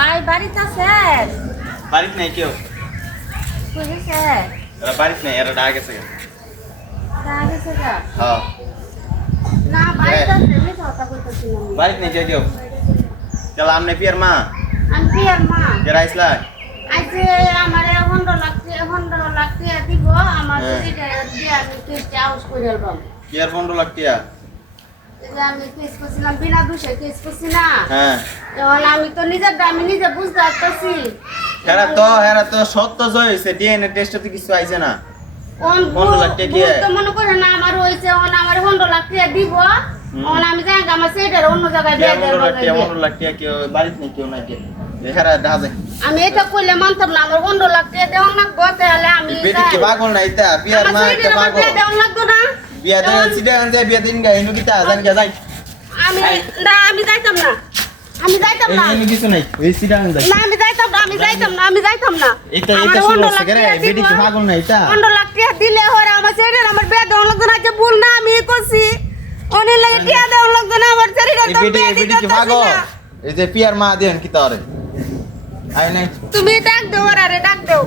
ভাই বাড়িতে আছেন? বাড়িতে নাই কেউ। কই গেছে? এরা বাড়িতে নাই, এরা ডাক গেছে। কোথায় গেছে গা? হ্যাঁ, না বাড়িতে আছে, আমি কথা কইতাছি না। বাড়িতে নাই কেউ। চল আমনে পিয়ার মা আমি বিয়ার মা। কে রাইছলা? আইছে আমারে 15 লাখ টাকা দিব, আমার যদি দিয়ে আমি কেসটা আউট করে আলবাম। পিয়ার 15 লাখ টিয়া। এই যে আমি কেস করছিলাম, বিনা দোষে কেস করছি না। হ্যাঁ, এখন আমি তো আমি নিজে বুঝতে পারতেছি। হেরা তো সত্য জয় হয়েছে, ডিএনএ টেস্টে কিছু আইছে না। কোন 15 লাখ টাকা কি? তো মনে করে না আমার হইছে, এখন আমার 15 লাখ টাকা দিব। এখন আমি যাই আমার সেটার অন্য জায়গায় বিয়ে দেব। 15 লাখ টাকা কেউ বাড়িতে নেই, কেউ নাই। হেরা দেখা যায় আমি এটা কইলে মানতাম না, আমার 15 লাখ টাকা দেওয়া লাগবে, তাহলে আমি বেটি কি পাগল না ইতা পিয়ার মা একটা পাগল দেওয়া লাগবে না। বিয়া দেন সিটা আনতে বিয়া দিন গাই ইনু কিতা জান কে যাই আমি না, আমি যাইতাম না, আমি যাইতাম না, ইনু কিছু নাই এই সিটা আন যাই না আমি যাইতাম না, আমি যাইতাম না, আমি যাইতাম না। এটা শুরু হচ্ছে করে বেটি কি পাগল না ইতা 15 লাখ টাকা দিলে হরে আমার সেটার আমার বিয়ে দেওয়া লাগবে না, যে ভুল না আমি করছি। অনেক লাগে টাকা দেওয়া লাগবে না, আমার সেটার তো বিয়ে বেটি কি পাগল? এই যে পিয়ার মা দেন কিতা রে আই নাই তুমি ডাক দেও, আরে ডাক দেও।